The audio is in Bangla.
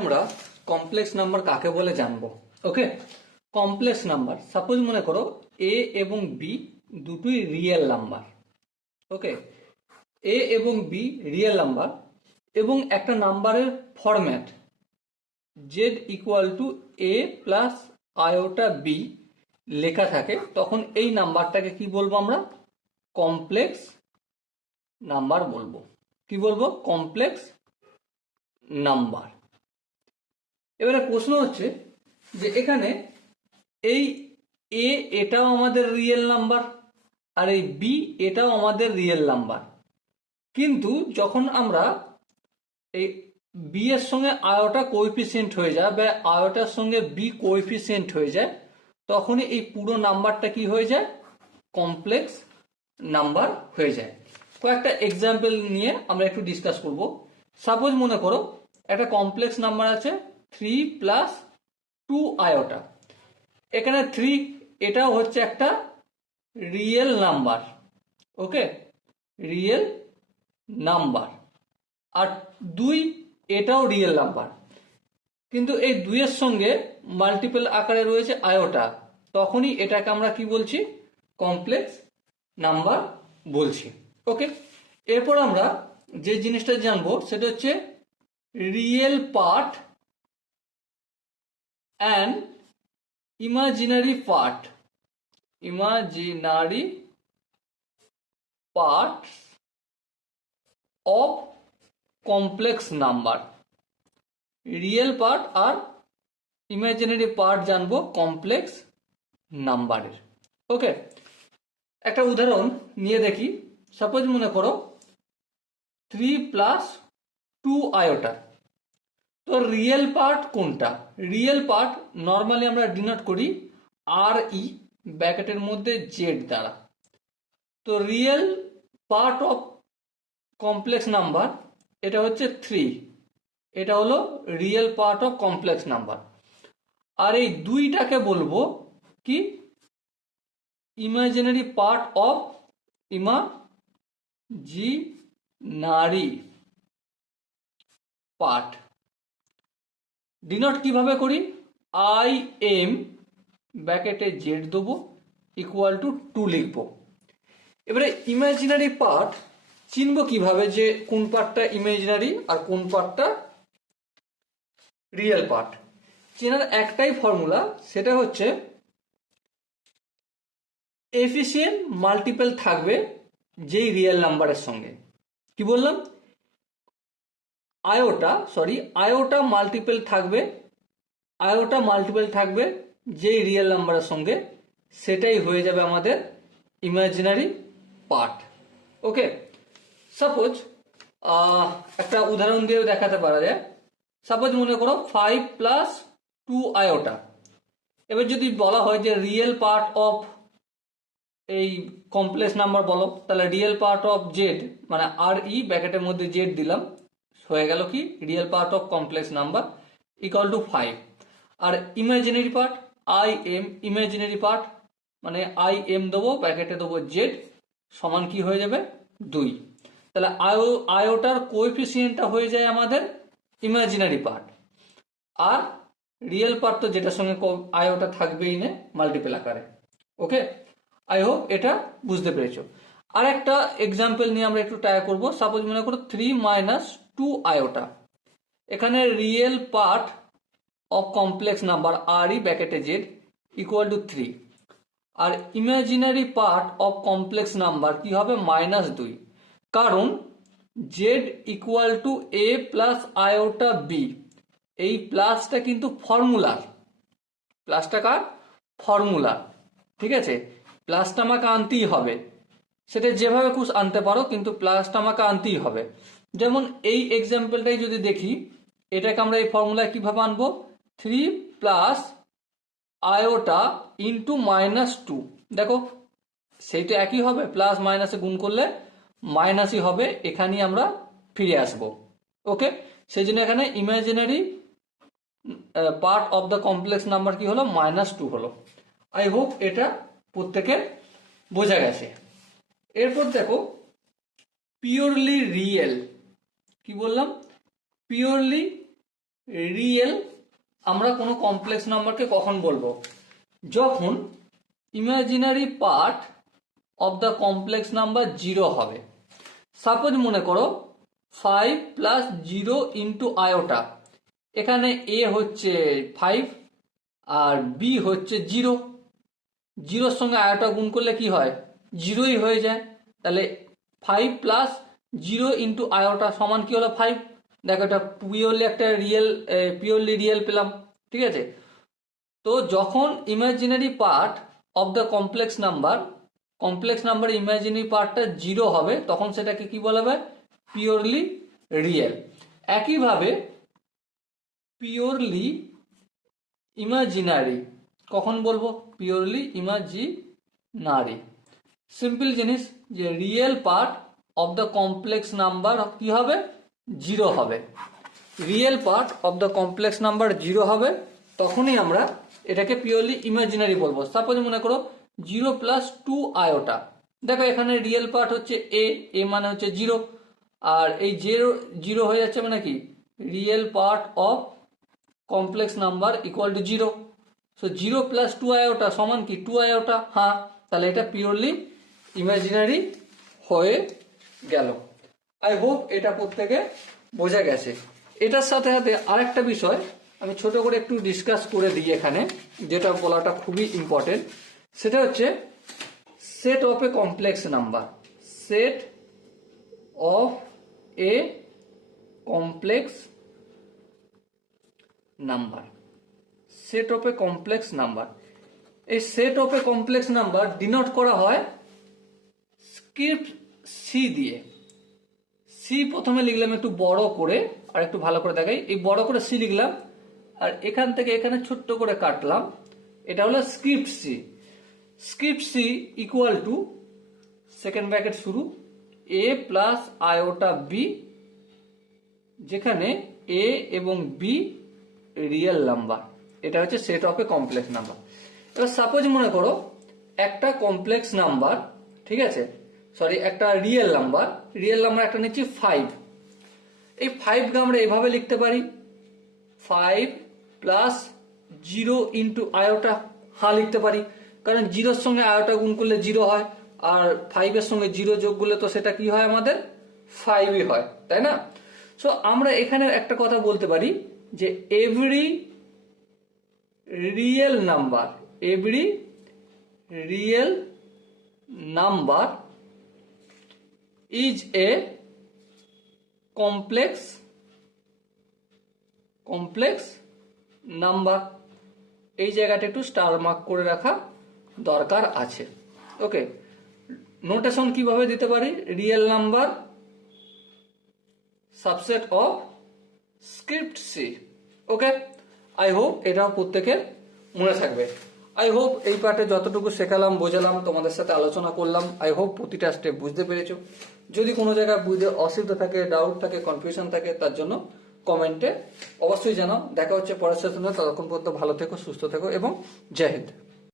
আমরা কমপ্লেক্স নাম্বার কাকে বলে জানব? ওকে কমপ্লেক্স নাম্বার সাপোজ মনে করো এ এবং বি দুটোই রিয়েল নাম্বার ওকে এ এবং বি রিয়েল নাম্বার এবং একটা নাম্বারের format Z equal to A plus iota B লেখা থাকে, তখন এই নাম্বারটাকে কি বলব আমরা? কমপ্লেক্স নাম্বার বলব। কি বলব? কমপ্লেক্স নাম্বার এবারে প্রশ্ন হচ্ছে যে এখানে এই এ এটাও আমাদের রিয়েল নাম্বার আর এই বি এটাও আমাদের রিয়েল নাম্বার কিন্তু যখন আমরা এই বি এর সঙ্গে আয়োটা কোএফিসিয়েন্ট হয়ে যায় বা আয়োটার সঙ্গে বি কোএফিসিয়েন্ট হয়ে যায়, তখনই এই পুরো নাম্বারটা কি হয়ে যায়? কমপ্লেক্স নাম্বার হয়ে যায়। কয়েকটা এক্সাম্পল নিয়ে আমরা একটু ডিসকাস করব। সাপোজ মনে করো একটা কমপ্লেক্স নাম্বার আছে থ্রি প্লাস টু আয়োটা এখানে থ্রি এটাও হচ্ছে একটা real number okay real number আর দুই, এটাও রিয়েল নাম্বার কিন্তু এই দুইয়ের সঙ্গে মাল্টিপল আকারে রয়েছে আয়োটা তখনই এটাকে আমরা কি বলছি? কমপ্লেক্স নাম্বার বলছি ওকে এরপর আমরা যে জিনিসটা জানব, সেটা হচ্ছে real part and imaginary part imaginary part of complex number real part R imaginary part জানব কমপ্লেক্স নাম্বারের ওকে একটা উদাহরণ নিয়ে দেখি। সাপোজ মনে করো থ্রি প্লাস টু আয়োটা তো রিয়েল পার্ট কোনটা? রিয়েল পার্ট নর্মালি আমরা ডিনোট করি আর ই ব্যাকেটের মধ্যে জেড দ্বারা। তো real part of complex number এটা হচ্ছে থ্রি এটা হলো real part of complex number আর এই দুইটাকে বলব কি? Imaginary part of imaginary part denote কীভাবে করি? আই এম ব্যাকেটে জেড দেবো ইকুয়াল টু টু লিখব। এবারে ইমাজিনারি পার্ট চিনব কীভাবে যে কোন পার্টটা ইমাজিনারি আর কোন পার্টটা রিয়েল পার্ট চেনার একটাই ফর্মুলা সেটা হচ্ছে এফিসিয়েন্ট মাল্টিপল থাকবে যেই রিয়েল নাম্বারের সঙ্গে। কি বললাম? আয়োটা সরি আয়োটা মাল্টিপল থাকবে, আয়োটা মাল্টিপেল থাকবে, যেই রিয়েল নাম্বারের সঙ্গে, সেটাই হয়ে যাবে আমাদের ইমাজিনারি পার্ট ওকে সাপোজ একটা উদাহরণ দিয়ে দেখাতে পারা যায়। সাপোজ মনে করো ফাইভ প্লাস টু আয়োটা। এবার যদি বলা হয় যে রিয়েল পার্ট অফ এই কমপ্লেক্স নাম্বার বলো, তাহলে রিয়েল পার্ট অফ জেড মানে আর ই ব্যাকেটের মধ্যে জেড দিলাম। হয়ে গেল কি? Real part of complex number equal to five R imaginary part I M imaginary part মানে আই এম দেবো প্যাকেটে দেবো জেড সমান কি হয়ে যাবে? দুই। তাহলে আয়ো আয়োটার কোএফিসিয়েন্টটা হয়ে যায় আমাদের ইমাজিনারি পার্ট আর রিয়েল পার্ট তো যেটার সঙ্গে আয়োটা থাকবেই না মাল্টিপল আকারে। ওকে আই হোপ এটা বুঝতে পেরেছ। আর একটা এক্সাম্পল নিয়ে আমরা একটু ট্রাই করব। সাপোজ মনে করো থ্রি মাইনাস টু আয়োটা। এখানে real part of complex number আর ই ব্যাকেটে Z equal to three R imaginary part of complex number কি হবে? মাইনাস দুই। কারণ Z equal to A plus iota B এই প্লাসটা কিন্তু ফর্মুলার প্লাসটা কার? ফর্মুলা ঠিক আছে? প্লাসটা আমাকে আনতেই হবে। সেটা যেভাবে খুশ আনতে পারো, কিন্তু প্লাসটা আমাকে আনতেই হবে। যেমন এই এক্সাম্পলটাই যদি দেখি, এটাকে আমরা এই ফর্মুলায় কীভাবে আনব? Three plus iota into minus two দেখো, সেইটা একই হবে প্লাস মাইনাসে গুণ করলে মাইনাসই হবে, এখানেই আমরা ফিরে আসব। ওকে সেই জন্য এখানে imaginary part of the complex number কি হলো? মাইনাস টু হলো। আই হোপ এটা প্রত্যেকের বোঝা গেছে। এরপর দেখো পিওরলি রিয়েল কি বললাম? পিওরলি রিয়েল আমরা কোনো কমপ্লেক্স নাম্বারকে কখন বলব? যখন imaginary part of the complex number zero হবে। সাপোজ মনে করো five plus zero into iota এখানে এ হচ্ছে ফাইভ আর বি হচ্ছে জিরো জিরোর সঙ্গে আয়োটা গুণ করলে কি হয়? জিরোই হয়ে যায়। তাহলে five plus zero into iota সমান কি হলো ফাইভ দেখো এটা পিওরলি একটা রিয়েল পিওরলি রিয়েল পেলাম, ঠিক আছে? তো যখন imaginary part of the complex number complex number imaginary পার্টটা জিরো হবে, তখন সেটাকে কি বলা হবে পিওরলি রিয়েল একইভাবে পিওরলি ইমাজিনারি কখন বলব? পিওরলি ইমাজিনারি সিম্পল জিনিস যে real part of the complex number কি হবে? জিরো হবে। Real part of the complex number zero হবে। তখনই আমরা এটাকে পিওরলি ইমাজিনারি বলব। সাপোজ মনে করো জিরো প্লাস টু আয়োটা দেখো এখানে রিয়েল পার্ট হচ্ছে এ এ মানে হচ্ছে জিরো আর এই জিরো জিরো হয়ে যাচ্ছে মানে কি? Real part of complex number equal to zero so zero plus two iota সমান কি? টু আয়োটা হ্যাঁ তাহলে এটা পিওরলি ইমাজিনারি হয়ে গেল। আই হোপ এটা প্রত্যেকে বোঝা গেছে। এটার সাথে সাথে আরেকটা বিষয় আমি ছোট করে একটু ডিসকাস করে দিই এখানে, যেটা বলাটা খুবই ইম্পর্টেন্ট সেটা হচ্ছে set of a complex number set of a complex number set of a complex number এই set of a complex number denote করা হয় স্ক্রিপ্ট সি দিয়ে। সি প্রথমে লিখলাম একটু বড় করে, আর একটু ভালো করে দেখাই। এই বড় করে সি লিখলাম, আর এখান থেকে এখানে ছোট্ট করে কাটলাম। এটা হলো script C script C equal to second bracket শুরু এ প্লাস আয়োটা বি যেখানে এ এবং বি রিয়েল নাম্বার এটা হচ্ছে set of a complex number এবার সাপোজ মনে করো, একটা কমপ্লেক্স নাম্বার ঠিক আছে? সরি একটা রিয়েল নাম্বার রিয়েল নাম্বার একটা নিচ্ছি ফাইভ এই ফাইভকে আমরা এভাবে লিখতে পারি। Five plus zero into iota হা লিখতে পারি। কারণ জিরোর সঙ্গে আয়োটা গুণ করলে জিরো হয়, আর ফাইভের সঙ্গে জিরো যোগ করলে তো সেটা কি হয় আমাদের? ফাইভই হয়, তাই না? সো আমরা এখানে একটা কথা বলতে পারি যে every real number every real number is a complex complex number এই জায়গাটা একটু স্টার মার্ক করে রাখা দরকার আছে। ওকে নোটেশন কীভাবে দিতে পারি? Real number subset of script C okay I hope এটাও প্রত্যেকের মনে থাকবে। আই হোপ এই পার্টে যতটুকু শেখালাম, বোঝালাম, তোমাদের সাথে আলোচনা করলাম। আই হোপ প্রতিটা স্টেপ বুঝতে পেরেছ। যদি কোনো জায়গায় বুঝতে অসুবিধা থাকে ডাউট থাকে কনফিউশন থাকে, তার জন্য কমেন্টে অবশ্যই জানাও। দেখা হচ্ছে পরের সেশনে ততক্ষণ পর্যন্ত ভালো থেকো, সুস্থ থেকো এবং জয় হিন্দ।